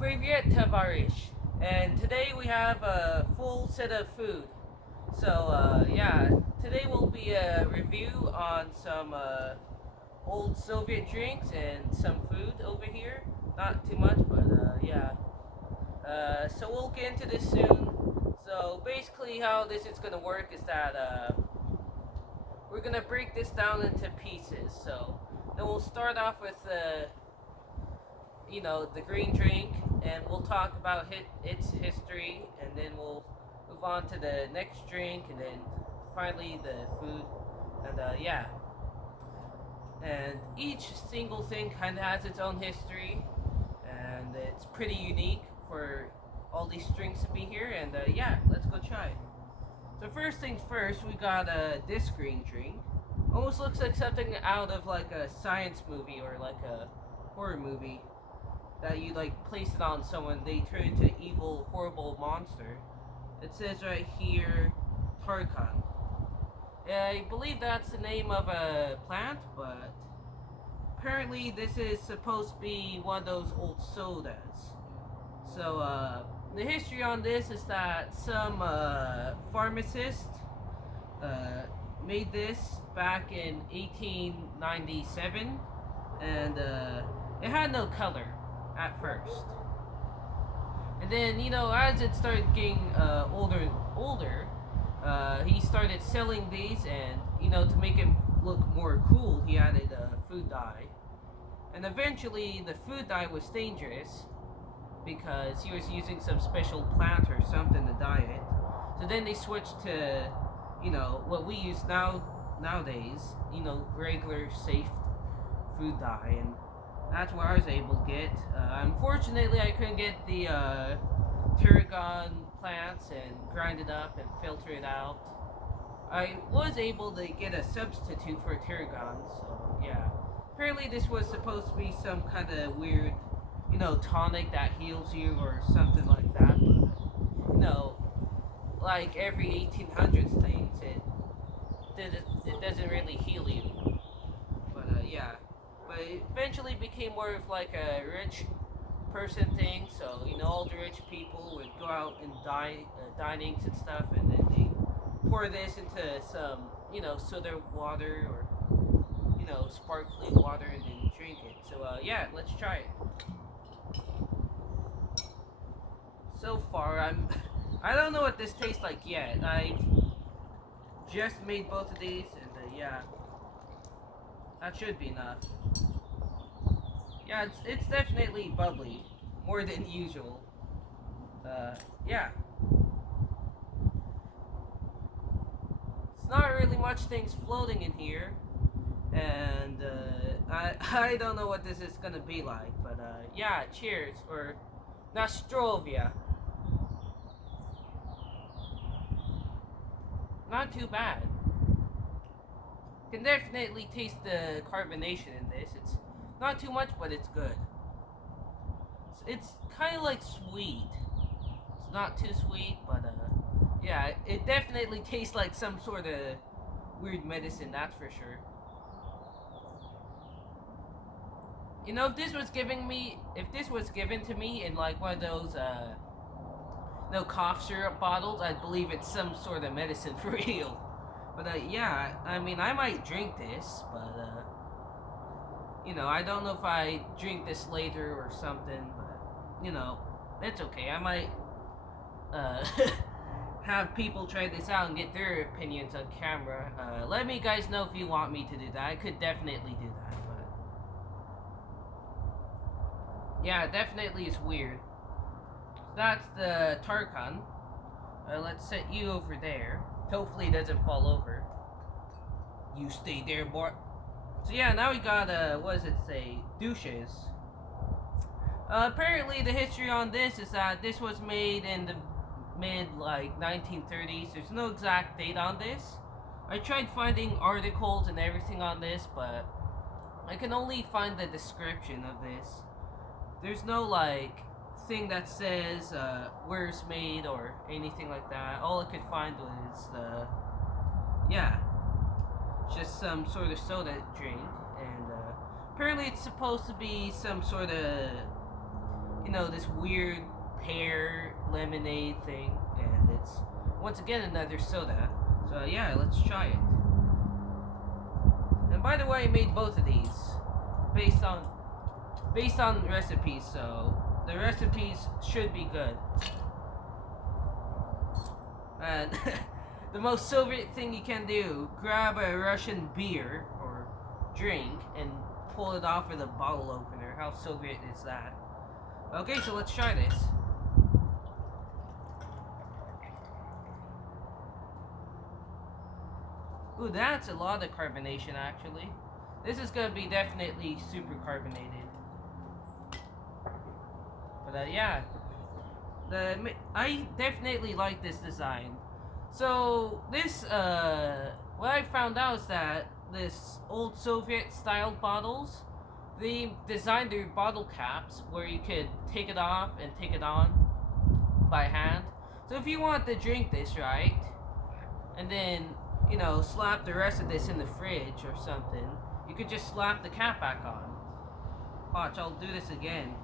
Привет, Tavarish. And today we have a full set of food. So, today will be a review on some old Soviet drinks and some food over here. Not too much, but yeah. So we'll get into this soon. So basically, how this is gonna work is that we're gonna break this down into pieces. So then we'll start off with the green drink, and we'll talk about its history, and then we'll move on to the next drink, and then finally the food, and yeah. And each single thing kind of has its own history, and it's pretty unique for all these drinks to be here, and yeah, let's go try it. So first things first, we got this green drink. Almost looks like something out of like a science movie or like a horror movie that you like place it on someone, they turn into an evil, horrible monster. It says right here, Tarkan. I believe that's the name of a plant, but apparently this is supposed to be one of those old sodas. So the history on this is that some pharmacist made this back in 1897, and it had no color at first. And then, as it started getting older and older, he started selling these, and, to make it look more cool, he added food dye. And eventually, the food dye was dangerous because he was using some special plant or something to dye it. So then they switched to, what we use nowadays, regular, safe food dye, and that's what I was able to get. Unfortunately, I couldn't get the tarragon plants and grind it up and filter it out. I was able to get a substitute for tarragon, so yeah. Apparently, this was supposed to be some kind of weird, tonic that heals you or something like that. But, like every 1800s things, it doesn't really heal you. But yeah. But it eventually became more of like a rich person thing. So all the rich people would go out and dinings and stuff, and then they pour this into some soda water or sparkling water, and then drink it. So yeah, let's try it. So far, I don't know what this tastes like yet. I just made both of these, and yeah. That should be enough. Yeah, it's definitely bubbly, more than usual. Yeah. It's not really much things floating in here, and I don't know what this is gonna be like, but yeah, cheers, or Nostrovia. Not too bad. Can definitely taste the carbonation in this. It's not too much, but it's good. It's kind of like sweet. It's not too sweet, but yeah, it definitely tastes like some sort of weird medicine. That's for sure. If this was given to me in like one of those no cough syrup bottles, I'd believe it's some sort of medicine for real. But yeah, I mean, I might drink this, but I don't know if I drink this later or something. But it's okay. I might have people try this out and get their opinions on camera. Let me guys know if you want me to do that. I could definitely do that. But yeah, definitely is weird. That's the Tarkan. Let's set you over there. Hopefully it doesn't fall over. You stay there, boy. So yeah, now we got, what does it say? Douches. Apparently the history on this is that this was made in the mid, 1930s. There's no exact date on this. I tried finding articles and everything on this, but I can only find the description of this. There's no, thing that says where it's made or anything like that. All I could find was just some sort of soda drink, and apparently it's supposed to be some sort of this weird pear lemonade thing, and it's once again another soda. So yeah, let's try it. And by the way, I made both of these based on recipes, so the recipes should be good. And the most Soviet thing you can do, grab a Russian beer or drink and pull it off with a bottle opener. How Soviet is that? Okay, so let's try this. Ooh, that's a lot of carbonation actually. This is gonna be definitely super carbonated. But yeah, I definitely like this design. So this what I found out is that this old Soviet style bottles, they designed their bottle caps where you could take it off and take it on by hand. So if you want to drink this, right, and then slap the rest of this in the fridge or something, you could just slap the cap back on. Watch, I'll do this again.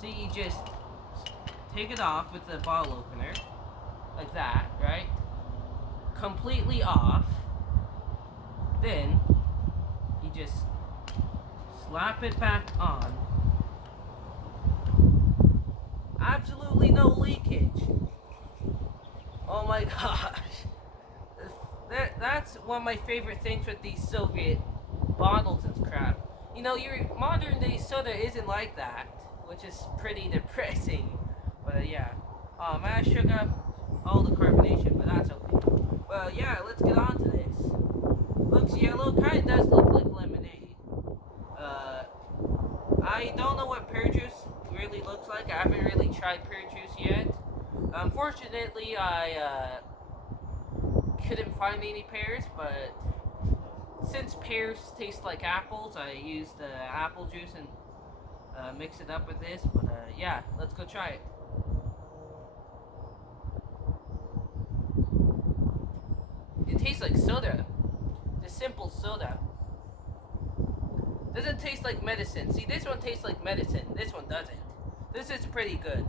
See, you just take it off with the bottle opener, like that, right? Completely off. Then, you just slap it back on. Absolutely no leakage. Oh my gosh. That's one of my favorite things with these Soviet bottles and crap. Your modern day soda isn't like that, which is pretty depressing. But yeah. Oh man, I shook up all the carbonation, but that's okay. Well, yeah, let's get on to this. Looks yellow, kind of does look like lemonade. I don't know what pear juice really looks like. I haven't really tried pear juice yet. Unfortunately, I couldn't find any pears, but since pears taste like apples, I used apple juice and mix it up with this. But yeah, let's go try it. It tastes like soda. Just simple soda. Doesn't taste like medicine. See, this one tastes like medicine. This one doesn't. This is pretty good.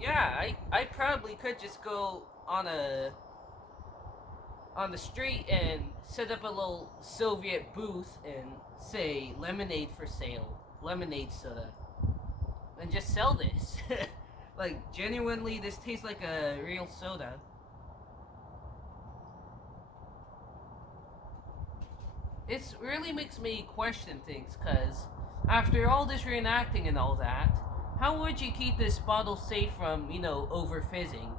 Yeah, I probably could just go on the street and set up a little Soviet booth and say lemonade for sale, lemonade soda, and just sell this. Like, genuinely, this tastes like a real soda. It really makes me question things, because after all this reenacting and all that, how would you keep this bottle safe from, over fizzing?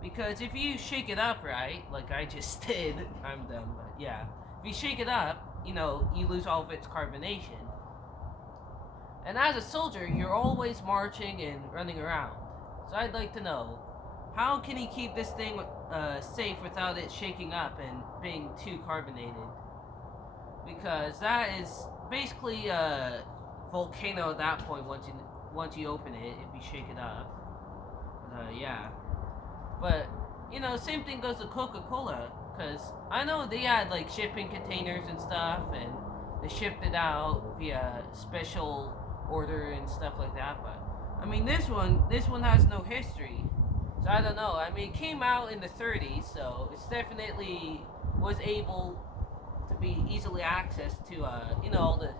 Because if you shake it up right, like I just did, I'm done, but yeah. If you shake it up, you lose all of its carbonation. And as a soldier, you're always marching and running around. So I'd like to know, how can he keep this thing safe without it shaking up and being too carbonated? Because that is basically a volcano at that point once you open it, if you shake it up. Yeah. But, same thing goes to Coca-Cola, because I know they had, like, shipping containers and stuff, and they shipped it out via special order and stuff like that, but, I mean, this one has no history, so I don't know. I mean, it came out in the 30s, so it's definitely was able to be easily accessed to, all the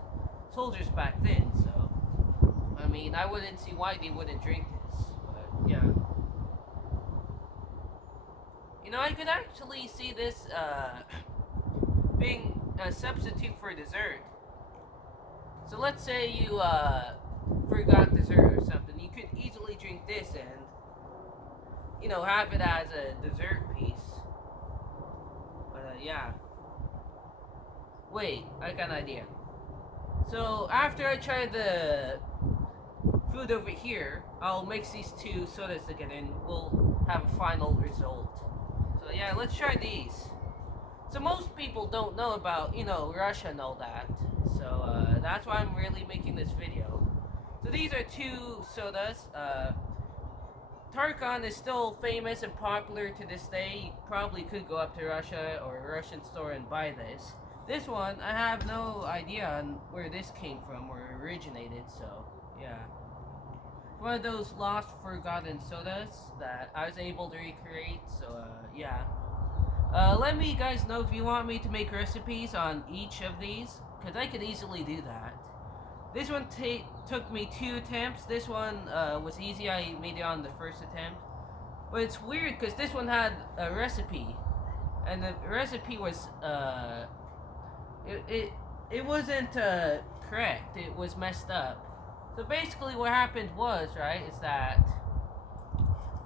soldiers back then, so, I mean, I wouldn't see why they wouldn't drink this, but, yeah. I could actually see this being a substitute for dessert. So let's say you forgot dessert or something. You could easily drink this and, have it as a dessert piece. But yeah. Wait, I got an idea. So after I try the food over here, I'll mix these two sodas together and we'll have a final result. So yeah, let's try these. So most people don't know about, Russia and all that. So that's why I'm really making this video. So these are two sodas. Tarkan is still famous and popular to this day. You probably could go up to Russia or a Russian store and buy this. This one, I have no idea on where this came from or originated, so yeah. One of those lost, forgotten sodas that I was able to recreate, so yeah. Let me guys know if you want me to make recipes on each of these, because I could easily do that. This one took me 2 attempts. This one was easy. I made it on the first attempt. But it's weird because this one had a recipe, and the recipe was it wasn't correct. It was messed up. So basically, what happened was is that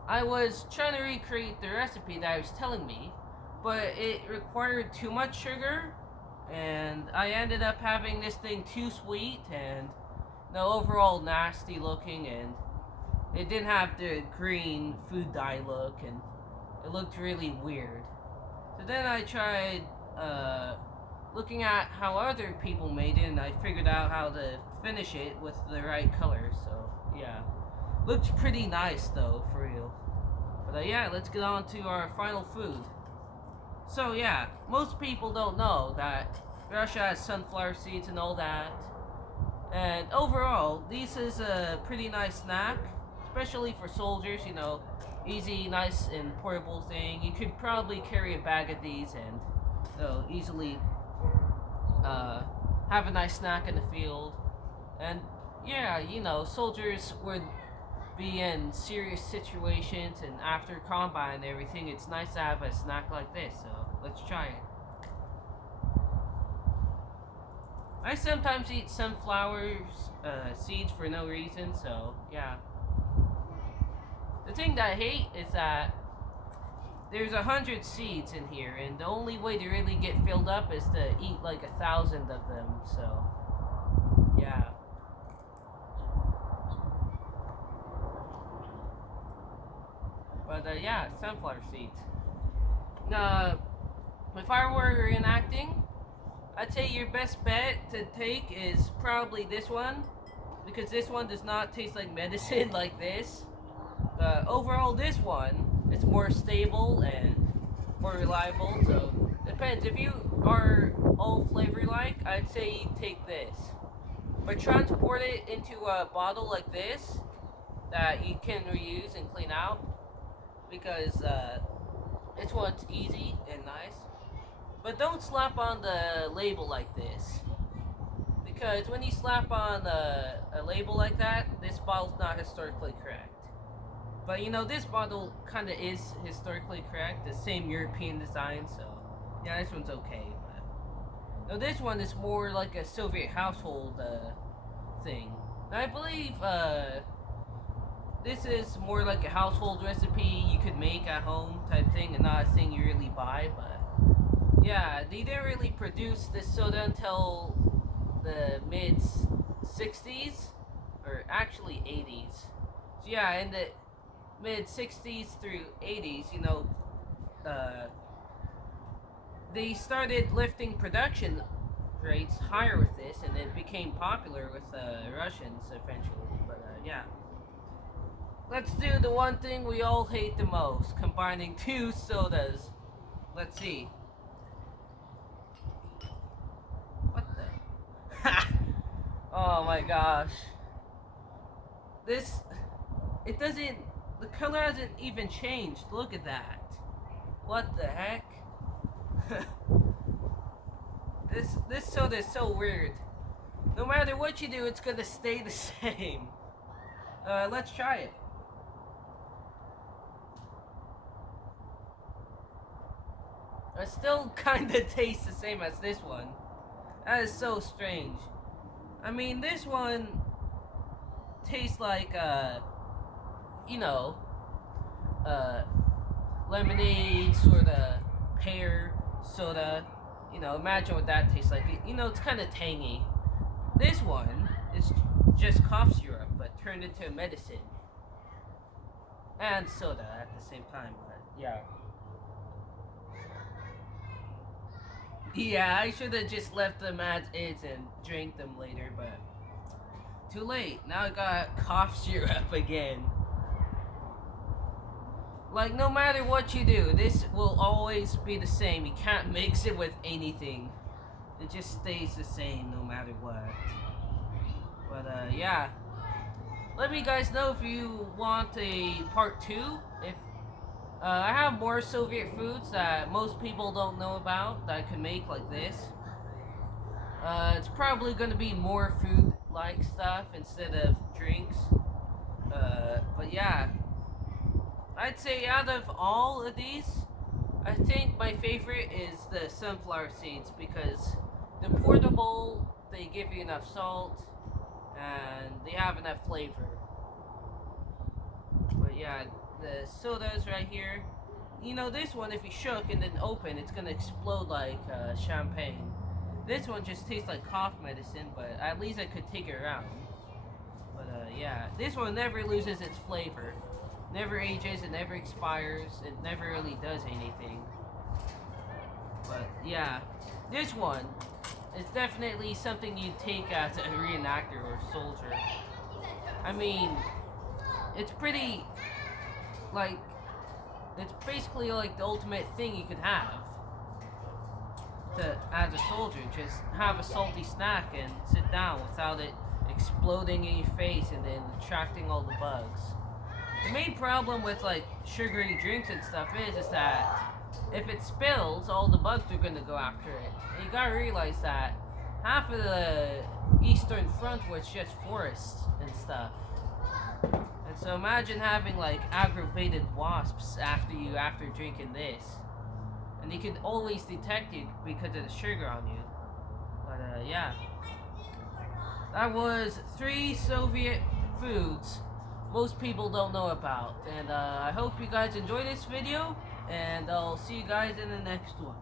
I was trying to recreate the recipe that it was telling me, but it required too much sugar, and I ended up having this thing too sweet and overall nasty looking, and it didn't have the green food dye look, and it looked really weird. So then I tried looking at how other people made it, and I figured out how to finish it with the right color. So yeah, looks pretty nice though, for real. But yeah, let's get on to our final food. So yeah, most people don't know that Russia has sunflower seeds and all that. And overall, this is a pretty nice snack, especially for soldiers, easy, nice, and portable thing. You could probably carry a bag of these and easily have a nice snack in the field. And yeah, soldiers would be in serious situations, and after combat and everything, it's nice to have a snack like this. So let's try it. I sometimes eat sunflower seeds for no reason, so yeah. The thing that I hate is that there's 100 seeds in here, and the only way to really get filled up is to eat like 1,000 of them, so yeah. But yeah, sunflower seeds. If I were reenacting, I'd say your best bet to take is probably this one, because this one does not taste like medicine like this. Overall, this one is more stable and more reliable, so depends. If you are all flavor like, I'd say you take this. But transport it into a bottle like this that you can reuse and clean out, because this one's easy and nice. But don't slap on the label like this, because when you slap on a label like that, this bottle's not historically correct. But this bottle kind of is historically correct, the same European design, so yeah, this one's okay. But this one is more like a Soviet household thing. I believe this is more like a household recipe you could make at home type thing, and not a thing you really buy. But yeah, they didn't really produce this soda until the mid 60s, or actually 80s. So yeah, in the mid 60s through 80s, they started lifting production rates higher with this, and it became popular with Russians eventually. But yeah, let's do the one thing we all hate the most: combining 2 sodas. Let's see. What the? Oh my gosh. It doesn't. The color hasn't even changed. Look at that. What the heck? This soda is so weird. No matter what you do, it's gonna stay the same. Let's try it. It still kinda tastes the same as this one. That is so strange. I mean, this one tastes like lemonade, sort of pear soda. Imagine what that tastes like. It's kind of tangy. This one is just cough syrup, but turned into medicine and soda at the same time. But yeah. Yeah, I should have just left them as is and drank them later, but too late. Now I got cough syrup again. Like, no matter what you do, this will always be the same. You can't mix it with anything. It just stays the same no matter what. But yeah. Let me guys know if you want a part 2. If I have more Soviet foods that most people don't know about that I could make like this. It's probably going to be more food-like stuff instead of drinks. But yeah, I'd say out of all of these, I think my favorite is the sunflower seeds because they're portable, they give you enough salt, and they have enough flavor. But yeah, the sodas right here. You know, this one, if you shook and then open, it's gonna explode like champagne. This one just tastes like cough medicine, but at least I could take it around. But yeah, this one never loses its flavor. Never ages, it never expires, it never really does anything. But yeah, this one is definitely something you'd take as a reenactor or soldier. I mean, it's pretty, like, it's basically like the ultimate thing you could have to, as a soldier. Just have a salty snack and sit down without it exploding in your face and then attracting all the bugs. The main problem with like sugary drinks and stuff is that if it spills, all the bugs are gonna go after it. And you gotta realize that half of the Eastern Front was just forests and stuff. And so imagine having like aggravated wasps after you after drinking this. And they could always detect you because of the sugar on you. But yeah. That was 3 Soviet foods most people don't know about. And I hope you guys enjoyed this video. And I'll see you guys in the next one.